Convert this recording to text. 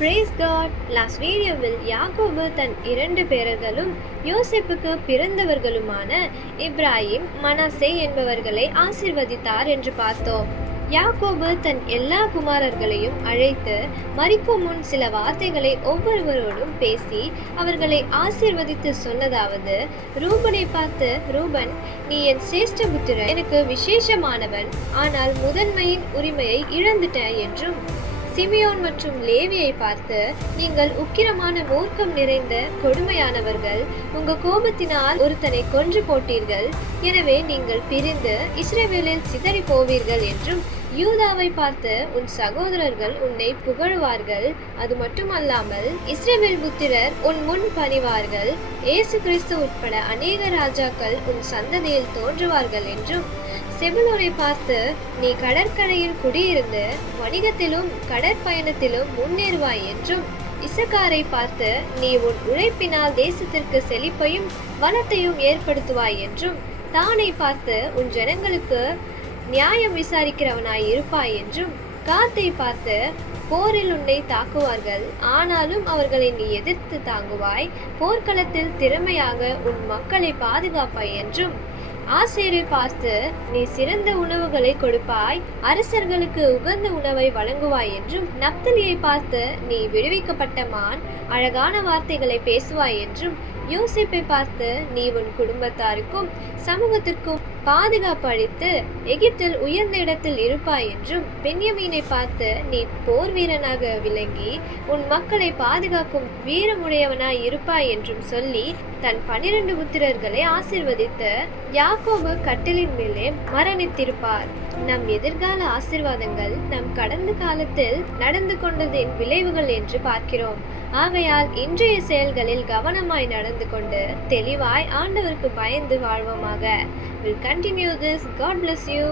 Brace God. Last வீடியோவில் யாக்கோபு தன் 2 பேரர்களும் யோசேப்புக்கு பிறந்தவர்களுமான இப்ராஹிம், மனாசே என்பவர்களை ஆசீர்வதித்தார் என்று பார்த்தோம். யாக்கோபு தன் எல்லா குமாரர்களையும் அழைத்து மரிக்கும் முன் சில வார்த்தைகளை ஒவ்வொருவரோடும் பேசி அவர்களை ஆசீர்வதித்து சொன்னதாவது: ரூபனை பார்த்து, ரூபன், நீ என் சிரேஷ்ட புத்திரன், எனக்கு விசேஷமானவன், ஆனால் முதன்மையின் உரிமையை இழந்துட்ட என்றும், சிமியோன் மற்றும் லேவியை பார்த்து, நீங்கள் உக்கிரமான மூர்க்கம் நிறைந்த கொடுமையானவர்கள், உங்க கோபத்தினால் ஒருத்தனை கொன்று போட்டீர்கள், எனவே நீங்கள் பிரிந்து இஸ்ரவேலில் சிதறி போவீர்கள் என்றும், யூதாவை பார்த்து, உன் சகோதரர்கள் உன்னை புகழுவார்கள், அது மட்டுமல்லாமல் இஸ்ரவேல் புத்திரர் உன் முன் பணிவார்கள், இயேசு கிறிஸ்து உட்பட அநேக ராஜாக்கள் உன் சந்ததியில் தோன்றுவார்கள் என்றும், செபுலோனை பார்த்து, நீ கடற்கரையில் குடியிருந்து வணிகத்திலும் கடற்பயணத்திலும் முன்னேறுவாய் என்றும், இசக்காரை பார்த்து, நீ உன் உழைப்பினால் தேசத்திற்கு செழிப்பையும் வளத்தையும் ஏற்படுத்துவாய் என்றும், தானை பார்த்து, உன் ஜனங்களுக்கு நியாயம் விசாரிக்கிறவனாய் இருப்பாய் என்றும், காத்தை பார்த்து, போரில் உன்னை தாக்குவார்கள், ஆனாலும் அவர்களை நீ எதிர்த்து தாங்குவாய், போர்க்களத்தில் திறமையாக உன் மக்களை பாதுகாப்பாய் என்றும், ஆசேரை பார்த்து, நீ சிறந்த உணவுகளை கொடுப்பாய், அரசர்களுக்கு உகந்த உணவை வழங்குவாய் என்றும், நப்தலியை பார்த்து, நீ விடுவிக்கப்பட்ட மான், அழகான வார்த்தைகளை பேசுவாய் என்றும், யோசேப்பை பார்த்து, நீ உன் குடும்பத்தாருக்கும் சமூகத்திற்கும் பாதுகாப்பு அளித்து எகிப்தில் உயர்ந்த இடத்தில் இருப்பாய் என்றும், பென்யமீனை பார்த்து, நீ போர் வீரனாக விளங்கி உன் மக்களை பாதுகாக்கும் வீரமுடையவனாய் இருப்பாய் என்றும் சொல்லி தன் 12 புத்திரர்களை ஆசீர்வதித்து யாக்கோபு கட்டிலின் மேலே மரணித்திருப்பார். நம் எதிர்கால ஆசீர்வாதங்கள் நம் கடந்த காலத்தில் நடந்து கொண்டதின் விளைவுகள் என்று பார்க்கிறோம். ஆகையால் இன்றைய செயல்களில் கவனமாய் நடந்து கொண்டு தெளிவாய் ஆண்டவருக்கு பயந்து வாழ்வோமாக. We'll continue this. God bless you.